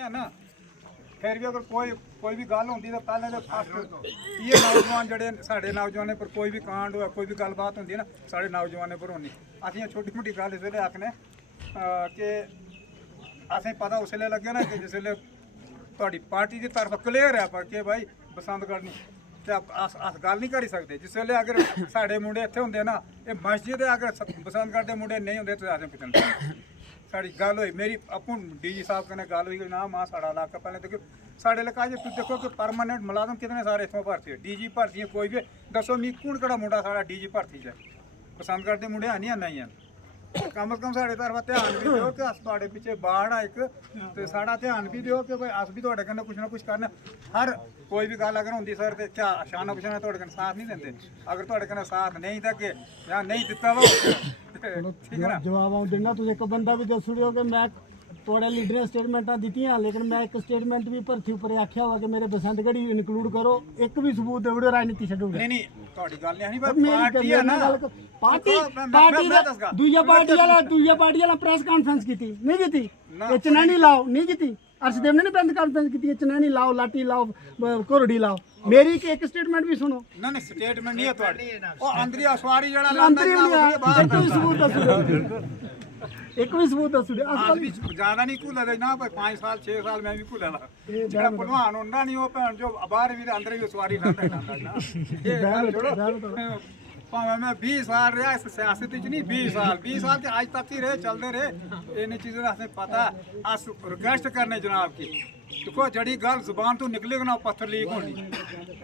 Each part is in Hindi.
है ना। फिर भी अगर कोई भी गल होंदी तो पहले तो फर्स्ट ये नौजवान जड़े साढ़े नौजवानों पर कोई भी कांड हो कोई भी गलबात होंदी है ना साढ़े नौजवानों पर होनी असें छोटी मोटी गल इसलिए आखने कि असें पता उसले लगे ना कि जिसले थोड़ी पार्टी की तरफ क्लियर है पर कि भाई बसंतगढ़ नहीं ते अस गल नहीं करी सकते जिसले अगर साढ़े मुंडे इत्थे होंदे ना ये मस्जिद अगर बसंतगढ़ के मुंडे नहीं होंदे तो असें पुछना साड़ी गल हुई मेरी अपुन डीजी साहब कन्नै गल हुई ना मां साढ़ा इलाका पहले देखो साढ़े इलाका तुम देखो कि परमानेंट मुलाजम कितने सारे इतों भर्ती है डीजी भर्ती है कोई भी दसो मी कौन कड़ा मुंडा साढ़ा डीजी भर्ती है बसंतगढ़ के मुंडे है नहीं है कम से कम साढ़े तरफ ध्यान भी दो कि अस तुहाडे पिछे बाढ़ आ एक ते साढ़ा ध्यान भी दो कि भाई अस भी तुहाडे कन्नै कुछ ना कुछ करना हर कोई भी गल अगर होंदी सर ते क्या शाना पछाना तुहाडे कन्नै साथ नहीं देंदे अगर तुहाडे कन्नै साथ नहीं देगे या नहीं दिता वो ठीक है ना जवाब आऊं देना तुझे एक बंदा भी दस रहे हो कि मैं थोड़े लीडर स्टेटमेंट दी लेकिन मैं एक स्टेटमेंट भी भर्ती उपर आख्या हुआ कि मेरे बसंतगढ़ इनकलूड करो एक भी सबूत देवड़ो राजनीति छड्डो नहीं थोड़ी गल नहीं पार्टी है ना पार्टी दूजा पार्टी वाला प्रेस कॉन्फ्रेंस की नहीं की चनैनी लाओ नहीं की अर्शदेव ने प्रेस कॉन्फ्रेंस की चनैनी लाओ लाठी लाओ घोरड़ी लाओ मेरी एक स्टेटमेंट भी सुनो ना नहीं स्टेटमेंट नहीं है ਤੁਹਾਡੀ ਉਹ ਅੰਦਰੀ ਅਸਵਾਰੀ ਜਿਹੜਾ ਲਾਂਦਾ एक भी सबूत दस भी ज्यादा नहीं कूला ना भाई 5 साल 6 साल मैं भी कूला ला ਜਿਹੜਾ ਭਲਵਾਨ ਹੁੰਦਾ ਨਹੀਂ ਉਹ ਭੈਣ ਜੋ ਬਾਹਰ ਵੀ ਅੰਦਰ ਵੀ ਸਵਾਰੀ ਲਾਂਦਾ ਨਾ ਇਹ ਗੱਲ ਛੋੜੋ ਭਾਵੇਂ मैं 20 साल रहा इस सियासत नहीं 20 साल के आज तक ही रहे चलते रहे इन चीज़ों का हमें पता अस रिक्वेस्ट करने जनाब की देखो जड़ी गल जुबान तो निकलेगी ना पत्थर लीक होनी ये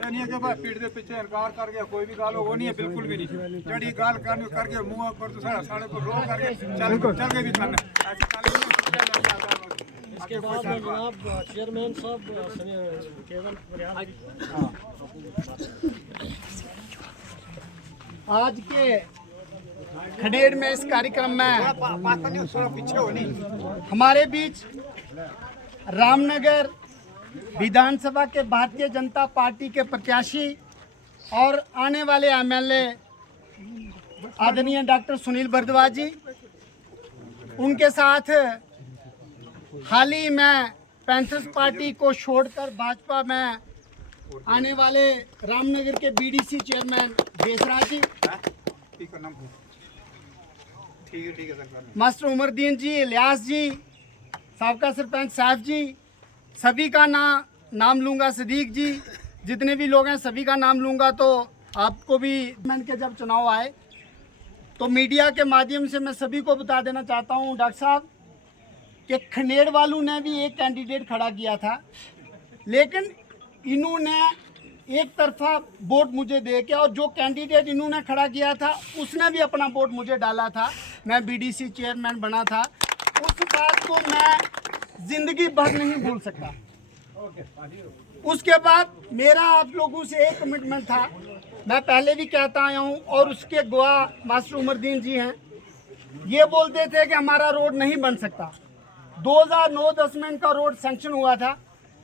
नहीं है कि भाई पीठ के पीछे इनकार कर गया कोई भी गल हो वो नहीं है बिल्कुल भी नहीं जड़ी गल करके मुँह पर तो साढ़े को रो करके चल के भी करना ऐसी गल इसके बाद जनाब चेयरमैन साहब केवल आज के खडेड़ में इस कार्यक्रम में हमारे बीच रामनगर विधानसभा के भारतीय जनता पार्टी के प्रत्याशी और आने वाले एमएलए आदरणीय डॉक्टर सुनील भारद्वाज जी उनके साथ हाल ही में पैंथर्स पार्टी को छोड़कर भाजपा में आने वाले रामनगर के बीडीसी चेयरमैन देसराज जी मास्टर उमरदीन जी इलियास जी साबका सरपंच साहब जी सभी का नाम लूँगा सदीक जी जितने भी लोग हैं सभी का नाम लूँगा तो आपको भी के जब चुनाव आए तो मीडिया के माध्यम से मैं सभी को बता देना चाहता हूँ डॉक्टर साहब कि खनेड़ वालों ने भी एक कैंडिडेट खड़ा किया था लेकिन इन्होंने एक तरफा वोट मुझे दे के और जो कैंडिडेट इन्होंने खड़ा किया था उसने भी अपना वोट मुझे डाला था मैं बीडीसी चेयरमैन बना था उस बात को मैं जिंदगी भर नहीं भूल सकता। उसके बाद मेरा आप लोगों से एक कमिटमेंट था मैं पहले भी कहता आया हूँ और उसके गवाह मास्टर उमरदीन जी हैं ये बोलते थे कि हमारा रोड नहीं बन सकता 2009-10 में इनका रोड सैंक्शन हुआ था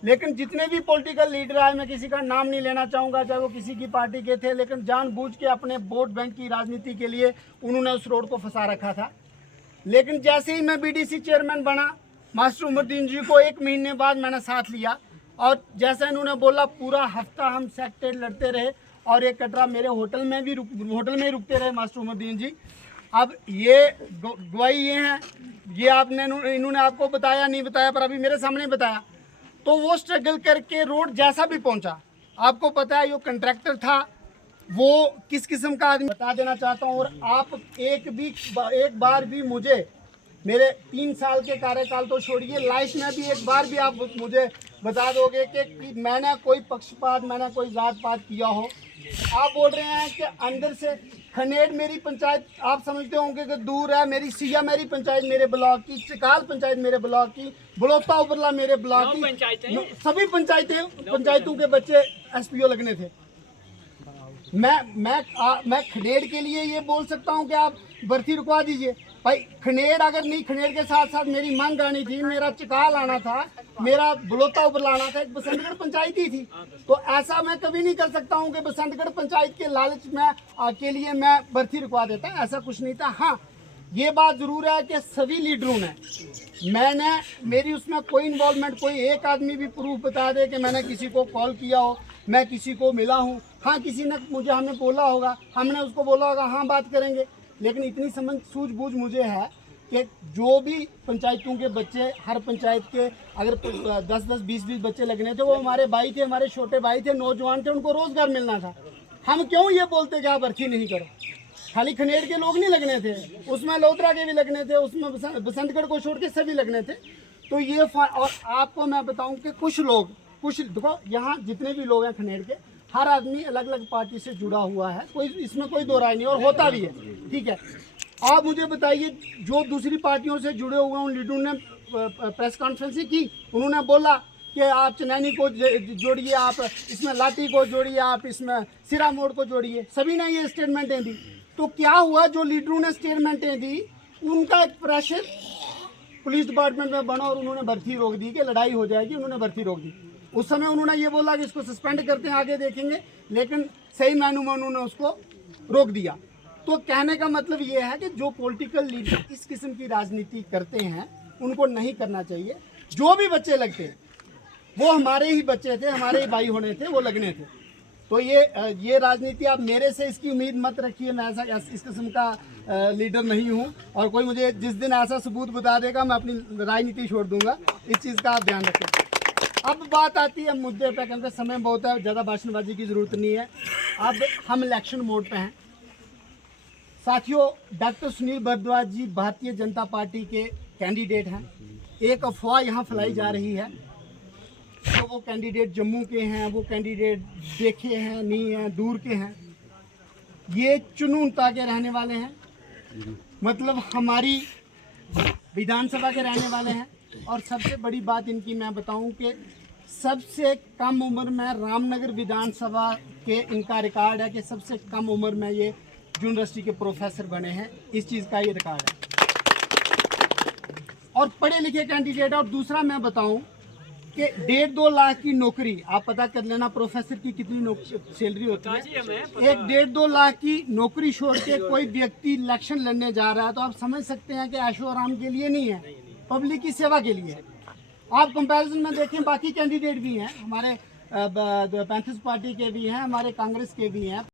लेकिन जितने भी पॉलिटिकल लीडर आए मैं किसी का नाम नहीं लेना चाहूँगा चाहे वो किसी की पार्टी के थे लेकिन जानबूझ के अपने वोट बैंक की राजनीति के लिए उन्होंने उस रोड को फंसा रखा था। लेकिन जैसे ही मैं बीडीसी चेयरमैन बना मास्टर उमरदीन जी को 1 महीने बाद मैंने साथ लिया और जैसा इन्होंने बोला पूरा हफ्ता हम सेक्रेटरी लड़ते रहे और एक कटरा मेरे होटल में ही रुकते रहे मास्टर उमरदीन जी। अब ये गवाही ये हैं ये आपने इन्होंने आपको बताया नहीं बताया पर अभी मेरे सामने बताया तो वो स्ट्रगल करके रोड जैसा भी पहुंचा आपको पता है ये कंट्रैक्टर था वो किस किस्म का आदमी बता देना चाहता हूँ। और आप एक बार भी मुझे मेरे 3 साल के कार्यकाल तो छोड़िए लाइफ में भी एक बार भी आप मुझे बता दोगे कि मैंने कोई पक्षपात मैंने कोई जात पात किया हो। आप बोल रहे हैं कि अंदर से खनेड़ मेरी पंचायत आप समझते होंगे कि दूर है मेरी सिया मेरी पंचायत मेरे ब्लॉक की चिकाल पंचायत मेरे ब्लॉक की बलोता उपरला मेरे ब्लॉक की सभी पंचायतों के बच्चे एसपीओ लगने थे। मैं खनेड़ के लिए ये बोल सकता हूँ कि आप भर्ती रुकवा दीजिए भाई खनेड़ अगर नहीं खनेड़ के साथ साथ मेरी मांग आनी थी मेरा चिकाल आना था मेरा बलोता ऊपर लाना था एक बसंतगढ़ पंचायत ही थी तो ऐसा मैं कभी नहीं कर सकता हूँ कि बसंतगढ़ पंचायत के लालच में के लिए मैं भर्ती रुकवा देता ऐसा कुछ नहीं था। हाँ ये बात जरूर है कि सभी लीडरों ने मेरी उसमें कोई इन्वॉल्वमेंट, कोई एक आदमी भी प्रूफ बता दे कि मैंने किसी को कॉल किया हो, मैं किसी को मिला हूँ। हाँ, किसी ने हमें बोला होगा, हमने उसको बोला होगा, हाँ बात करेंगे। लेकिन इतनी समझ सूझबूझ मुझे है कि जो भी पंचायतों के बच्चे, हर पंचायत के अगर 10-10, 20-20 बच्चे लगने थे, वो हमारे भाई थे, हमारे छोटे भाई थे, नौजवान थे, उनको रोजगार मिलना था। हम क्यों ये बोलते कि आप भर्ती नहीं करो? खाली खनेड़ के लोग नहीं लगने थे, उसमें लोधरा के भी लगने थे, उसमें बसंतगढ़ को छोड़ के सभी लगने थे। तो ये और आपको मैं बताऊं कि कुछ देखो यहाँ जितने भी लोग हैं खनेड़ के, हर आदमी अलग अलग पार्टी से जुड़ा हुआ है, कोई इसमें कोई दो राय नहीं, और होता भी है, ठीक है। आप मुझे बताइए, जो दूसरी पार्टियों से जुड़े हुए उन लीडरों ने प्रेस कॉन्फ्रेंस की, उन्होंने बोला कि आप चनैनी को जोड़िए, आप इसमें लाठी को जोड़िए, आप इसमें सिरा मोड़ को जोड़िए, सभी ने ये स्टेटमेंटें दी। तो क्या हुआ, जो लीडरों ने स्टेटमेंटें दी, उनका एक प्रेशर पुलिस डिपार्टमेंट में बना और उन्होंने भर्ती रोक दी कि लड़ाई हो जाएगी, उन्होंने भर्ती रोक दी। उस समय उन्होंने ये बोला कि इसको सस्पेंड करते हैं, आगे देखेंगे, लेकिन सही मायनों में उन्होंने उसको रोक दिया। तो कहने का मतलब ये है कि जो पॉलिटिकल लीडर इस किस्म की राजनीति करते हैं, उनको नहीं करना चाहिए। जो भी बच्चे लगते हैं वो हमारे ही बच्चे थे, हमारे ही भाई होने थे, वो लगने थे। तो ये राजनीति आप मेरे से इसकी उम्मीद मत रखिए, मैं ऐसा इस किस्म का लीडर नहीं हूँ। और कोई मुझे जिस दिन ऐसा सबूत बता देगा, मैं अपनी राजनीति छोड़ दूंगा। इस चीज़ का आप ध्यान रखें। अब बात आती है मुद्दे पे, क्योंकि समय बहुत है, ज़्यादा भाषणबाजी की ज़रूरत नहीं है। अब हम इलेक्शन मोड पे हैं साथियों। डॉक्टर सुनील भारद्वाज जी भारतीय जनता पार्टी के कैंडिडेट हैं। एक अफवाह यहाँ फैलाई जा रही है तो वो कैंडिडेट जम्मू के हैं, वो कैंडिडेट देखे हैं नहीं हैं, दूर के हैं। ये चुनूनता के रहने वाले हैं, मतलब हमारी विधानसभा के रहने वाले हैं। और सबसे बड़ी बात इनकी मैं बताऊं कि सबसे कम उम्र में रामनगर विधानसभा के इनका रिकॉर्ड है कि सबसे कम उम्र में ये यूनिवर्सिटी के प्रोफेसर बने हैं। इस चीज़ का ये रिकॉर्ड है और पढ़े लिखे कैंडिडेट। और दूसरा मैं बताऊं कि 1.5-2 लाख की नौकरी, आप पता कर लेना प्रोफेसर की कितनी सैलरी होती है। एक 1.5-2 लाख की नौकरी छोड़ के कोई व्यक्ति इलेक्शन लड़ने जा रहा है, तो आप समझ सकते हैं कि ऐशो आराम के लिए नहीं है, पब्लिक की सेवा के लिए है। आप कंपैरिजन में देखें, बाकी कैंडिडेट भी हैं, हमारे पैंथर्स पार्टी के भी हैं, हमारे कांग्रेस के भी हैं।